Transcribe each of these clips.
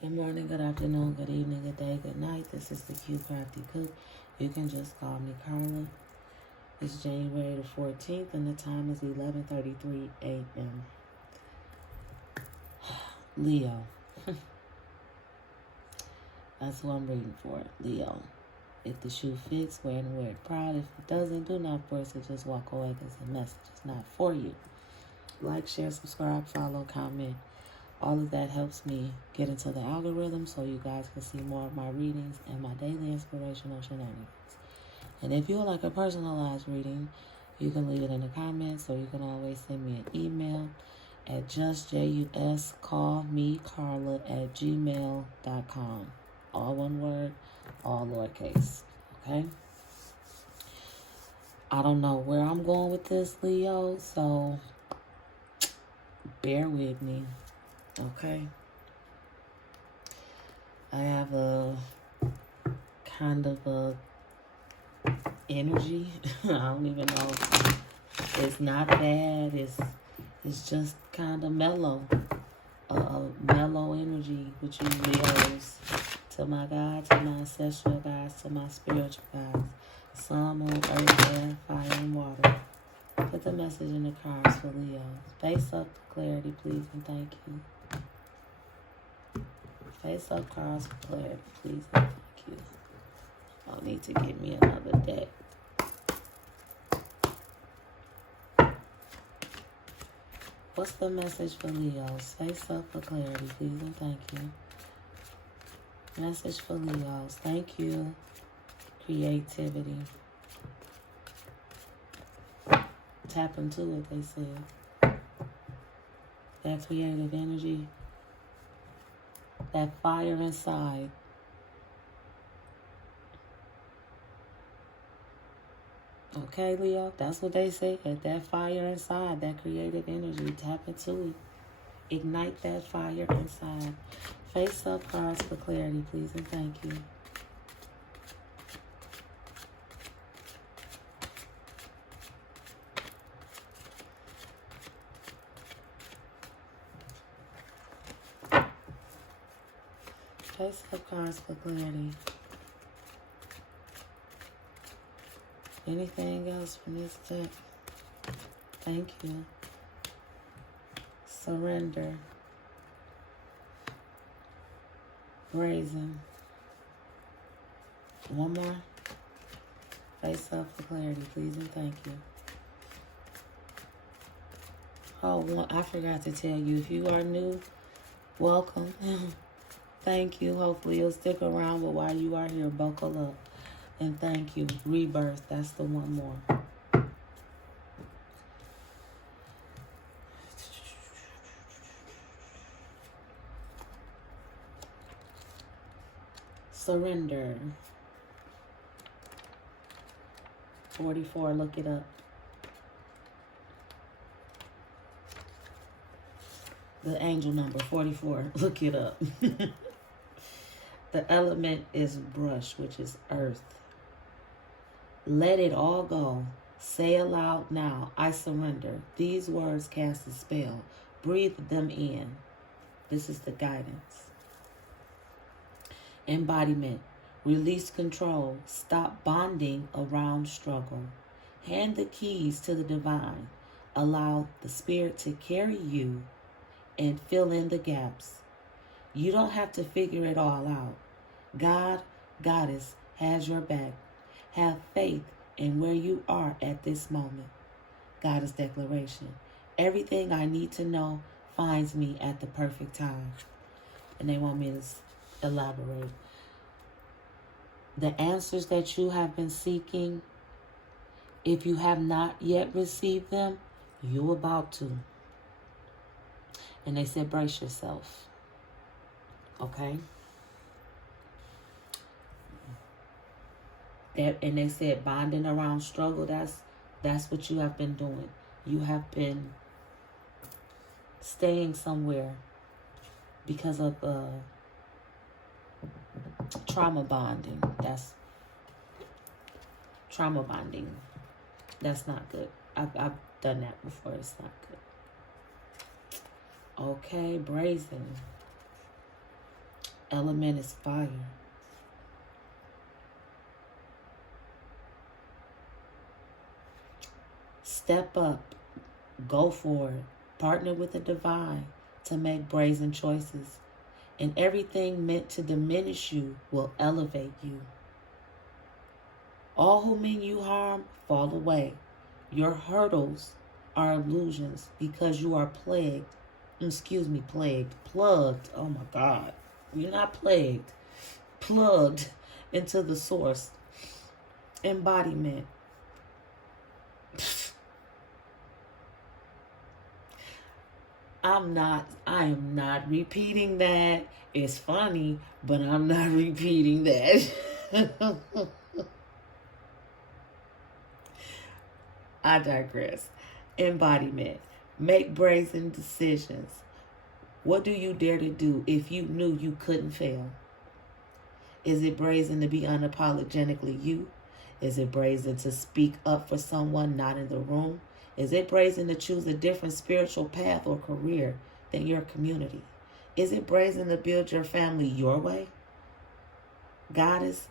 Good morning, good afternoon, good evening, good day, good night. This is the CuteCraftieCook. You can just call me Carla. It's January the 14th and the time is 11:33 a.m. Leo. That's who I'm reading for. Leo. If the shoe fits, wear and wear it proud. If it doesn't, do not force it. Just walk away because the message is not for you. Like, share, subscribe, follow, comment. All of that helps me get into the algorithm so you guys can see more of my readings and my daily inspirational shenanigans. And if you would like a personalized reading, you can leave it in the comments, or you can always send me an email at juscallmecarla@gmail.com. All one word, all lowercase. Okay? I don't know where I'm going with this, Leo, so bear with me. Okay? I have a kind of a energy. I don't even know. It's not bad. It's just kind of mellow. Mellow energy, which usually goes to my God, to my ancestral guides, to my spiritual guides. Sun, moon, earth, air, fire, and water. Put the message in the cards for Leo. Face up for clarity, please, and thank you. Face up cards for clarity, please, and thank you. I'll need to get me another deck. What's the message for Leos? Face up for clarity, please, and thank you. Message for Leos. Thank you. Creativity. Tap into it, they said. That creative energy. That fire inside. Okay, Leo, that's what they say. That fire inside, that creative energy, tap into it. Ignite that fire inside. Face up cards for clarity, please, and thank you. Face up cards for clarity. Anything else from this deck? Thank you. Surrender. Brazen. One more. Face up for clarity, please, and thank you. Oh, I forgot to tell you, if you are new, welcome. Thank you. Hopefully you'll stick around, but while you are here, buckle up. And thank you. Rebirth, that's the one more. Surrender. 44, look it up. The angel number, 44, look it up. The element is brush, which is earth. Let it all go. Say aloud now, I surrender. These words cast a spell. Breathe them in. This is the guidance. Embodiment. Release control. Stop bonding around struggle. Hand the keys to the divine. Allow the spirit to carry you and fill in the gaps. You don't have to figure it all out. God, Goddess, has your back. Have faith in where you are at this moment. Goddess declaration. Everything I need to know finds me at the perfect time. And they want me to elaborate. The answers that you have been seeking, if you have not yet received them, you're about to. And they said, brace yourself. Okay? And they said, bonding around struggle, that's what you have been doing. You have been staying somewhere because of trauma bonding. That's trauma bonding. That's not good. I've done that before. It's not good. Okay, brazen. Element is fire. Step up. Go for it. Partner with the divine to make brazen choices. And everything meant to diminish you will elevate you. All who mean you harm fall away. Your hurdles are illusions because you are plugged. Oh my God. You're not plagued. Plugged into the source. Embodiment. I am not repeating that. It's funny, but I'm not repeating that. I digress. Embodiment. Make brazen decisions. What do you dare to do if you knew you couldn't fail? Is it brazen to be unapologetically you? Is it brazen to speak up for someone not in the room? Is it brazen to choose a different spiritual path or career than your community? Is it brazen to build your family your way? Goddess,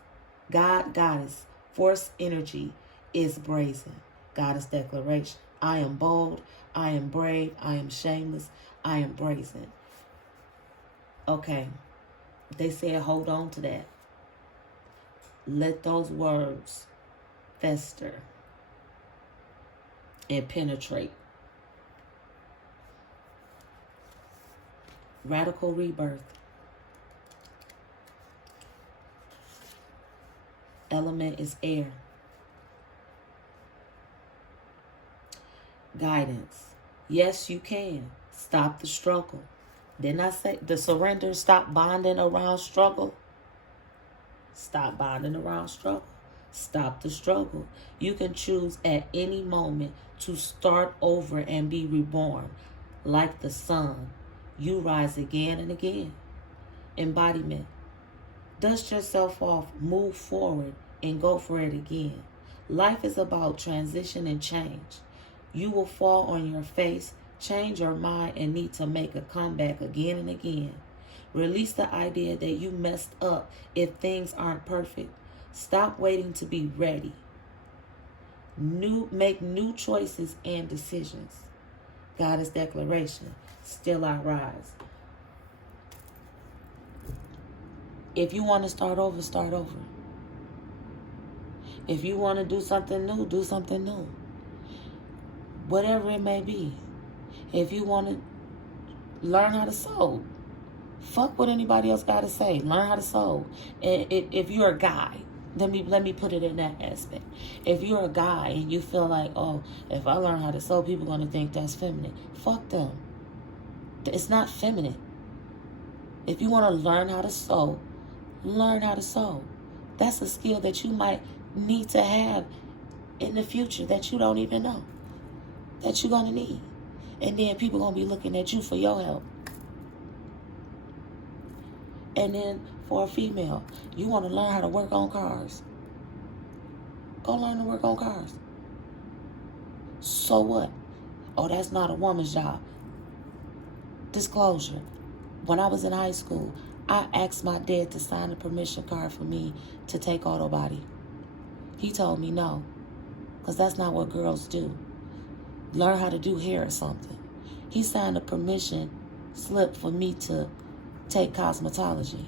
force energy is brazen. Goddess declaration. I am bold. I am brave. I am shameless. I am brazen. Okay. They said hold on to that. Let those words fester and penetrate. Radical rebirth. Element is air. Guidance. Yes, you can. Stop the struggle. Didn't I say the surrender? Stop bonding around struggle. Stop bonding around struggle. Stop the struggle. You can choose at any moment to start over and be reborn. Like the sun, you rise again and again. Embodiment. Dust yourself off, move forward, and go for it again. Life is about transition and change. You will fall on your face, change your mind, and need to make a comeback again and again. Release the idea that you messed up if things aren't perfect. Stop waiting to be ready. Make new choices and decisions. Goddess declaration. Still I rise. If you want to start over, start over. If you want to do something new, do something new. Whatever it may be. If you want to learn how to sew, fuck what anybody else got to say. Learn how to sew. If you're a guy, let me put it in that aspect. If you're a guy and you feel like, oh, if I learn how to sew, people are going to think that's feminine. Fuck them. It's not feminine. If you want to learn how to sew, learn how to sew. That's a skill that you might need to have in the future that you don't even know that you're going to need. And then people going to be looking at you for your help. And then for a female, you want to learn how to work on cars. Go learn to work on cars. So what? Oh, that's not a woman's job. Disclosure. When I was in high school, I asked my dad to sign a permission card for me to take auto body. He told me no, because that's not what girls do. Learn how to do hair or something. He signed a permission slip for me to take cosmetology.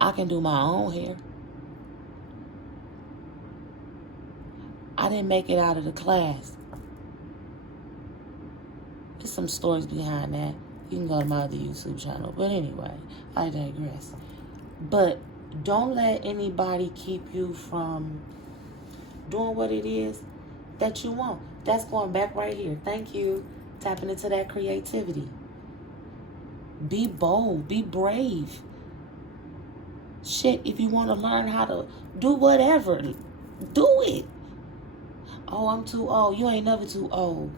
I can do my own hair. I didn't make it out of the class. There's some stories behind that. You can go to my other YouTube channel. But anyway, I digress. But don't let anybody keep you from doing what it is that you want. That's going back right here. Thank you. Tapping into that creativity. Be bold. Be brave. Shit, if you want to learn how to do whatever, do it. Oh, I'm too old. You ain't never too old.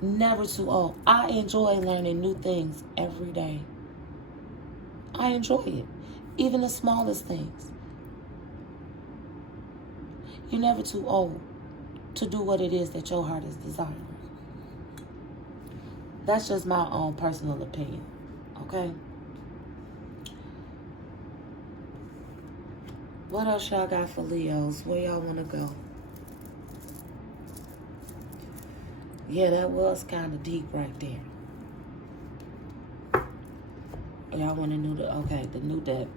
Never too old. I enjoy learning new things every day. I enjoy it. Even the smallest things. You're never too old to do what it is that your heart is desiring. That's just my own personal opinion. Okay? What else y'all got for Leos? Where y'all want to go? Yeah, that was kind of deep right there. Y'all want to know the, okay, the new deck.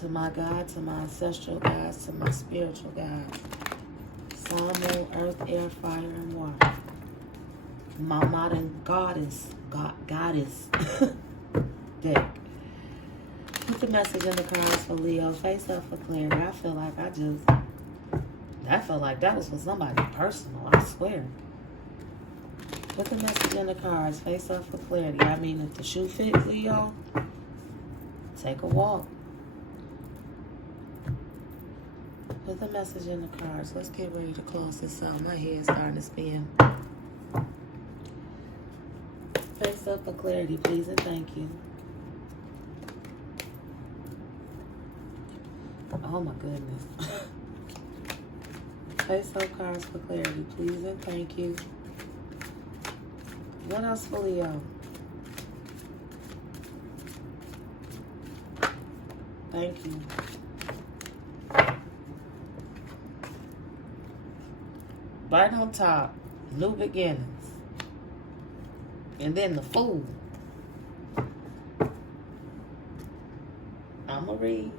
To my God, to my ancestral guides, to my spiritual guides. Sun, moon, earth, air, fire, and water. My modern goddess deck. Put the message in the cards for Leo. Face up for clarity. I feel like that was for somebody personal. I swear. Put the message in the cards. Face up for clarity. I mean, if the shoe fits, Leo, take a walk. Put the message in the cards. Let's get ready to close this out. My head's starting to spin. Face up for clarity, please, and thank you. Oh my goodness. Face up cards for clarity, please, and thank you. What else for Leo? Thank you. Right on top, new beginnings. And then the Fool. I'ma read.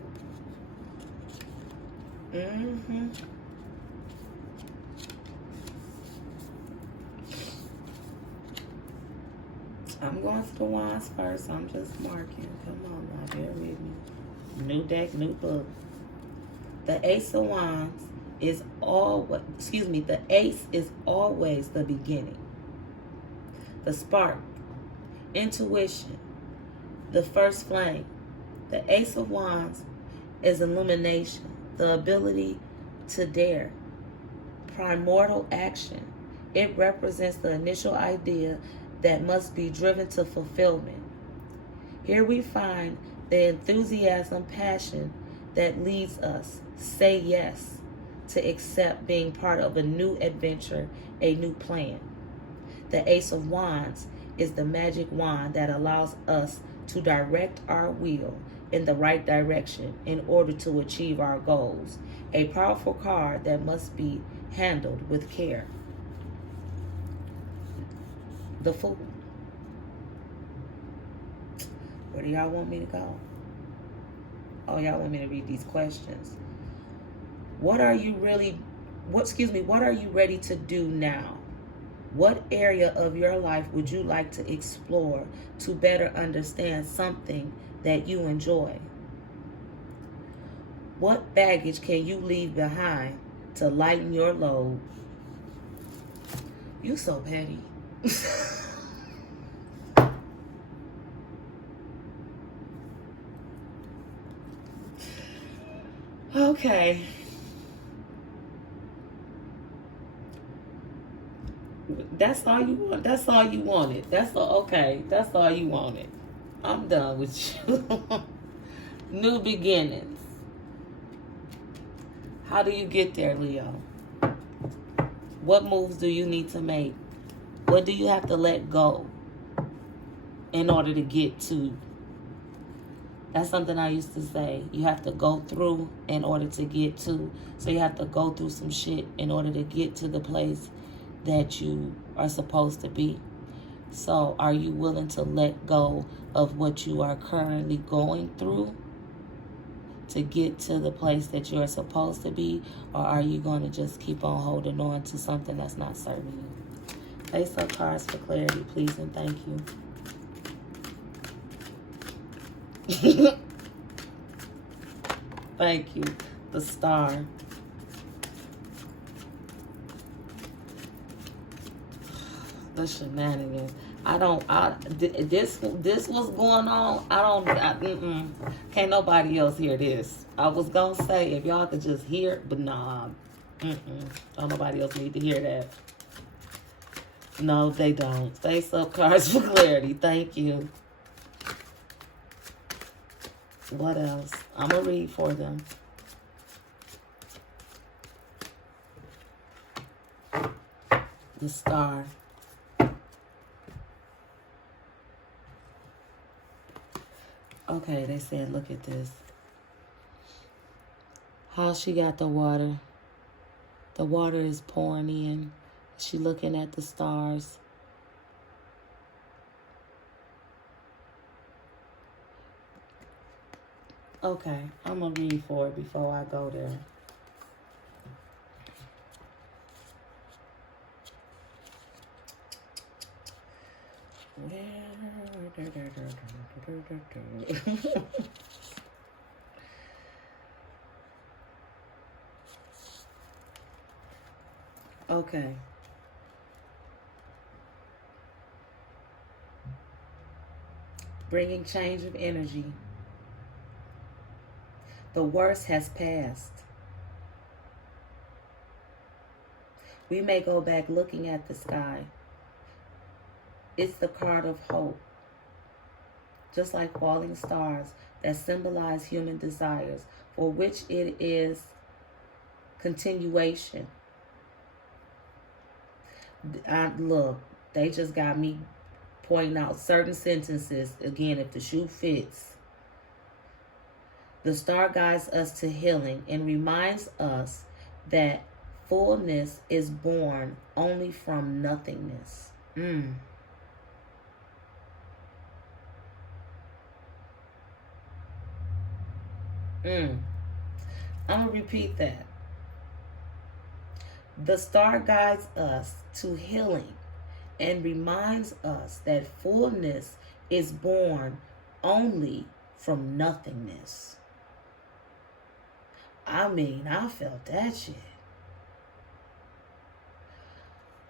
I'm going for the wands first. I'm just marking. Come on now, bear with me. New deck, new book. The Ace of Wands is the Ace is always the beginning. The spark, intuition, the first flame. The Ace of Wands is illumination, the ability to dare, primordial action. It represents the initial idea that must be driven to fulfillment. Here we find the enthusiasm, passion that leads us, say yes, to accept being part of a new adventure, a new plan. The Ace of Wands is the magic wand that allows us to direct our wheel in the right direction in order to achieve our goals. A powerful card that must be handled with care. The Fool. Where do y'all want me to go? Oh, y'all want me to read these questions. What are you ready to do now? What area of your life would you like to explore to better understand something that you enjoy? What baggage can you leave behind to lighten your load? You so petty. Okay. That's all you want. That's all you wanted. That's all. Okay. That's all you wanted. I'm done with you. New beginnings. How do you get there, Leo? What moves do you need to make? What do you have to let go in order to get to? That's something I used to say. You have to go through in order to get to. So you have to go through some shit in order to get to the place that you are supposed to be. So are you willing to let go of what you are currently going through to get to the place that you're supposed to be? Or are you going to just keep on holding on to something that's not serving you? Face up cards for clarity, please, and thank you. Thank you. The Star. The shenanigans. This was going on. Can't nobody else hear this. I was gonna say if y'all could just hear it, but nah. Don't nobody else need to hear that. No, they don't. Face up cards for clarity. Thank you. What else? I'm going to read for them. The Star. Okay, they said, look at this. How she got the water. The water is pouring in. She looking at the stars. Okay, I'm going to read for it before I go there. Okay. Bringing change of energy. The worst has passed. We may go back looking at the sky. It's the card of hope. Just like falling stars that symbolize human desires, for which it is continuation. Look, they just got me pointing out certain sentences. Again, if the shoe fits. The star guides us to healing and reminds us that fullness is born only from nothingness. I'm going to repeat that. The star guides us to healing and reminds us that fullness is born only from nothingness. I mean, I felt that shit.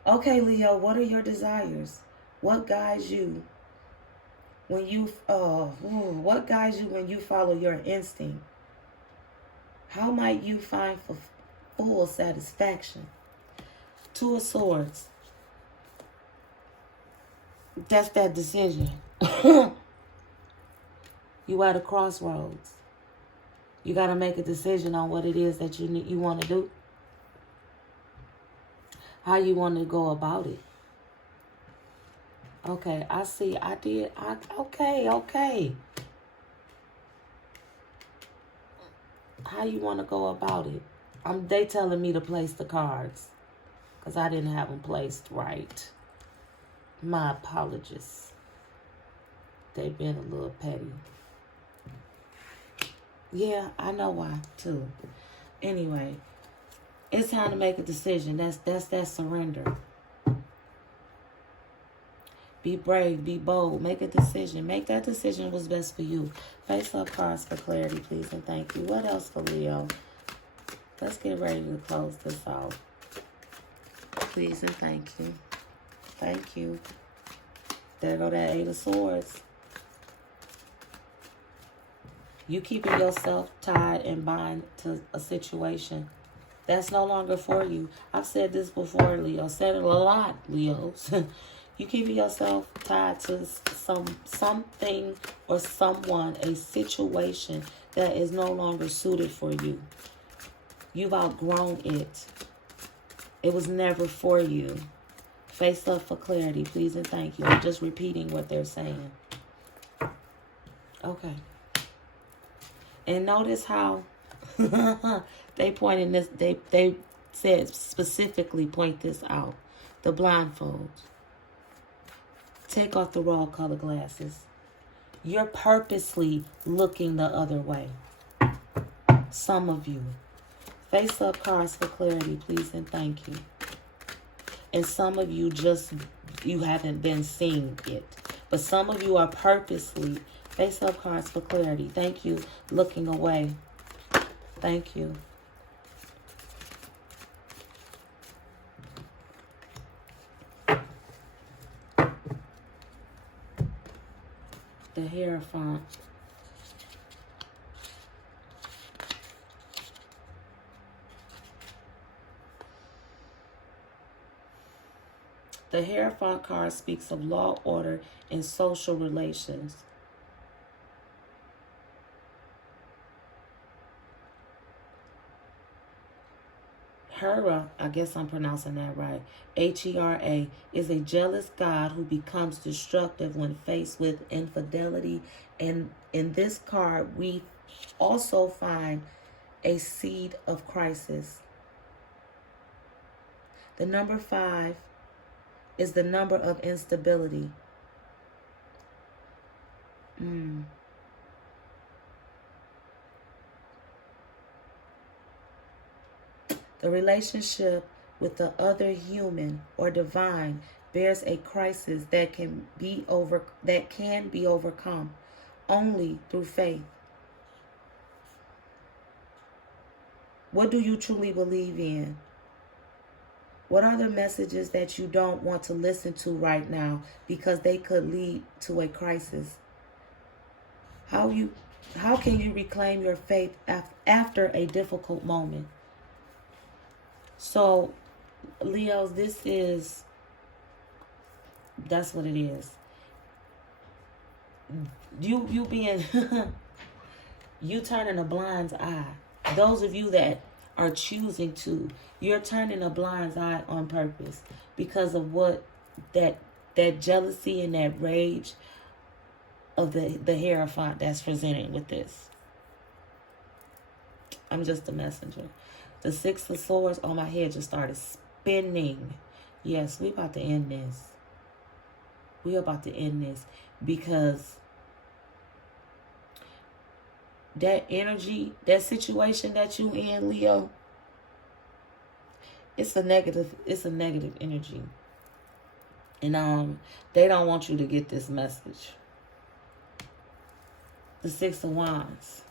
Okay, Leo, what are your desires? What guides you when you follow your instinct? How might you find full satisfaction? Two of Swords. That's that decision. You at a crossroads. You got to make a decision on what it is that you want to do. How you want to go about it. Okay, I see. Okay. How you want to go about it? They telling me to place the cards because I didn't have them placed right. My apologies. They've been a little petty. Yeah, I know why too. Anyway, it's time to make a decision. That's that surrender. Be brave, be bold, make a decision. Make that decision what's best for you. Face up cards for clarity, please, and thank you. What else for Leo? Let's get ready to close this out. Please and thank you. Thank you. There go that Eight of Swords. You keeping yourself tied and bind to a situation that's no longer for you. I've said this before, Leo. Said it a lot, Leos. You keeping yourself tied to something or someone, a situation that is no longer suited for you. You've outgrown it. It was never for you. Face up for clarity, please and thank you. I'm just repeating what they're saying. Okay. And notice how they pointed this, they said specifically point this out. The blindfold. Take off the raw color glasses. You're purposely looking the other way. Some of you. Face up cards for clarity, please and thank you. And some of you you haven't been seeing it. But some of you are purposely face up cards for clarity. Thank you. Looking away. Thank you. The Hierophant. The Hierophant card speaks of law, order, and social relations. Hera, I guess I'm pronouncing that right, Hera, is a jealous God who becomes destructive when faced with infidelity. And in this card, we also find a seed of crisis. The number 5 is the number of instability. The relationship with the other human or divine bears a crisis that can be overcome only through faith. What do you truly believe in? What are the messages that you don't want to listen to right now because they could lead to a crisis? How can you reclaim your faith after a difficult moment? So, Leos, that's what it is. You being, you turning a blind eye. Those of you that are choosing to, you're turning a blind eye on purpose because of what that jealousy and that rage of the Hierophant that's presented with this. I'm just a messenger. The 6 of Swords on my head just started spinning. Yes, we about to end this. We're about to end this because that energy, that situation that you in, Leo, it's a negative energy. And they don't want you to get this message. The 6 of Wands.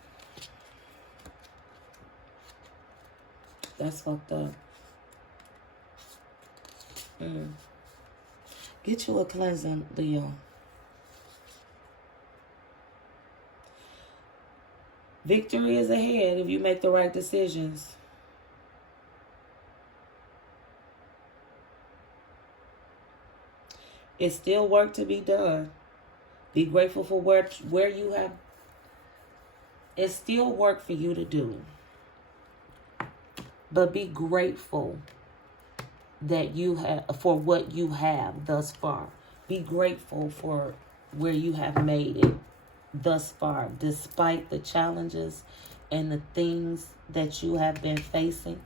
That's fucked up. Get you a cleansing, Leo. Victory is ahead if you make the right decisions. It's still work to be done. Be grateful for where you have. It's still work for you to do. But be grateful that you have for what you have thus far. Be grateful for where you have made it thus far, despite the challenges and the things that you have been facing.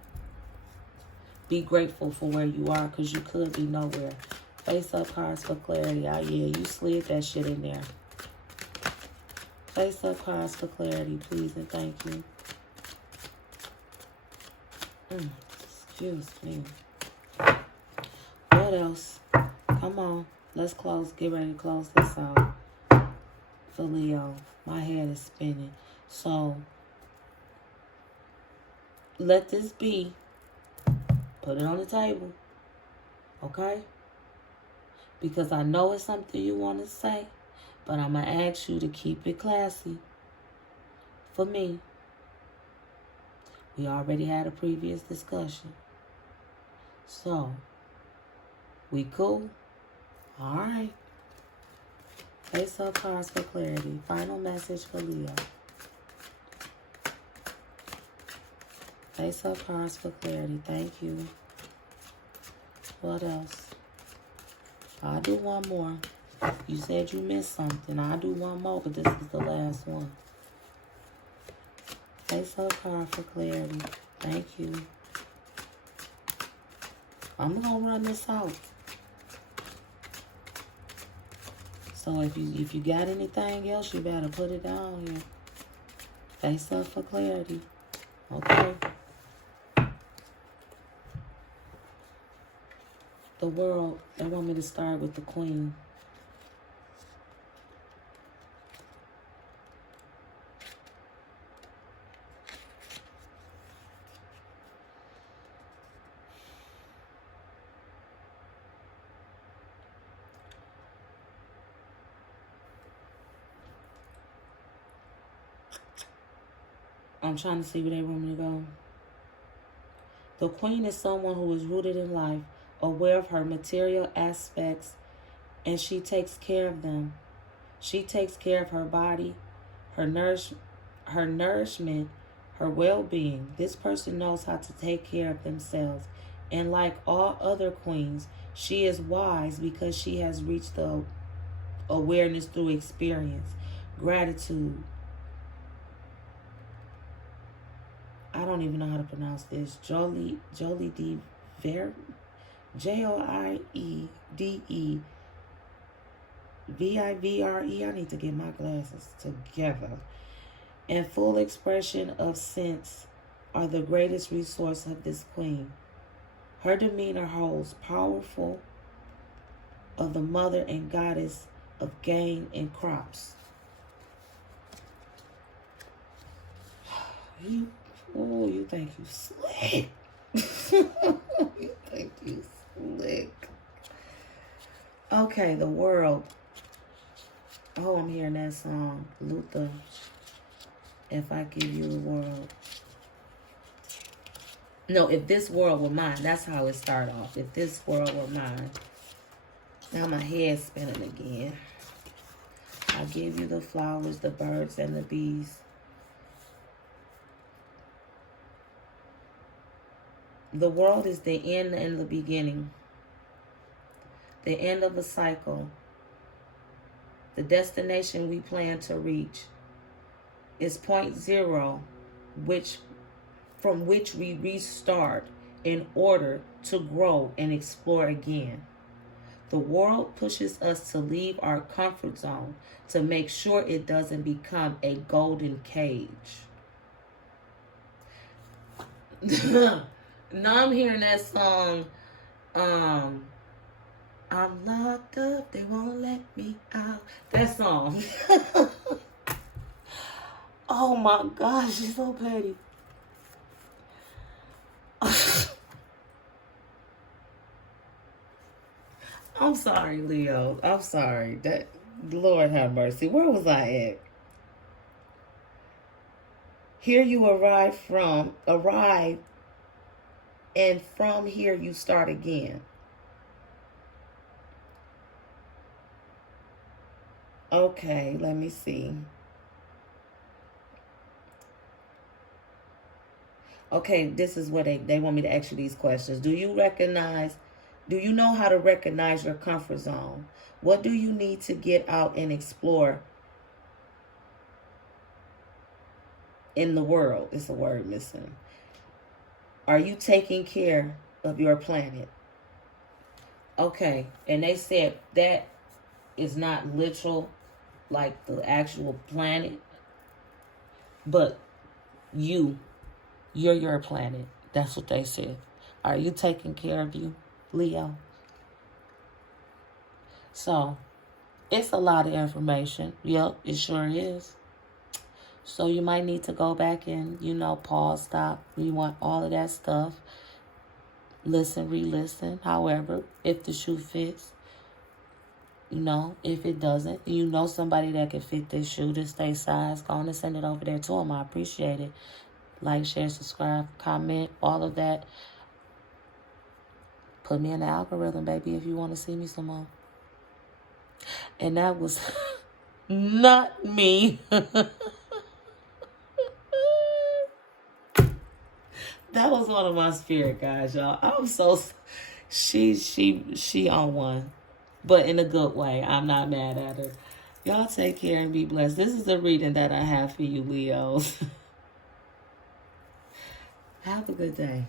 Be grateful for where you are, because you could be nowhere. Face up cards for clarity. Oh yeah, you slid that shit in there. Face up cards for clarity, please and thank you. Excuse me. What else? Come on. Let's close. Get ready to close this out. For Leo. My head is spinning. So, let this be. Put it on the table. Okay? Because I know it's something you want to say. But I'm going to ask you to keep it classy. For me. We already had a previous discussion. So, we cool? Alright. Face up cards for clarity. Final message for Leo. Face up cards for clarity. Thank you. What else? I'll do one more. You said you missed something. I'll do one more, but this is the last one. Face up card for clarity. Thank you. I'm going to run this out. So if you got anything else, you better put it down here. Face up for clarity. Okay. The world, they want me to start with the Queen. I'm trying to see where they want me to go. The Queen is someone who is rooted in life, aware of her material aspects, and she takes care of them. She takes care of her body, her nourishment, her well-being. This person knows how to take care of themselves. And like all other queens, she is wise because she has reached the awareness through experience, gratitude. I don't even know how to pronounce this. Jolie D. Ver, JOIEDEVIVRE. I need to get my glasses together. And full expression of sense are the greatest resource of this queen. Her demeanor holds powerful of the mother and goddess of gain and crops. You think you slick. You think you slick. Okay, the world. Oh, I'm hearing that song. Luther. If I give you the world. No, if this world were mine. That's how it started off. If this world were mine. Now my head's spinning again. I give you the flowers, the birds, and the bees. The world is the end and the beginning. The end of a cycle. The destination we plan to reach is point zero, from which we restart in order to grow and explore again. The world pushes us to leave our comfort zone to make sure it doesn't become a golden cage. Now I'm hearing that song, I'm locked up, they won't let me out. That song. Oh my gosh, she's so petty. I'm sorry, Leo. I'm sorry. That Lord have mercy. Where was I at? Here you arrive, and from here you start again. Okay, let me see. Okay, this is what they want me to ask you these questions. Do you know how to recognize your comfort zone? What do you need to get out and explore in the world? It's a word missing. Are you taking care of your planet? Okay, and they said that is not literal, like the actual planet, but you're your planet. That's what they said. Are you taking care of you, Leo? So, it's a lot of information. Yep, it sure is. So you might need to go back and, pause, stop. You want all of that stuff. Listen, re-listen. However, if the shoe fits, if it doesn't, somebody that can fit this shoe, this stay size, go on and send it over there to them. I appreciate it. Like, share, subscribe, comment, all of that. Put me in the algorithm, baby, if you want to see me some more. And that was not me. That was one of my spirit guys, y'all. I'm so... She on one. But in a good way. I'm not mad at her. Y'all take care and be blessed. This is the reading that I have for you, Leos. Have a good day.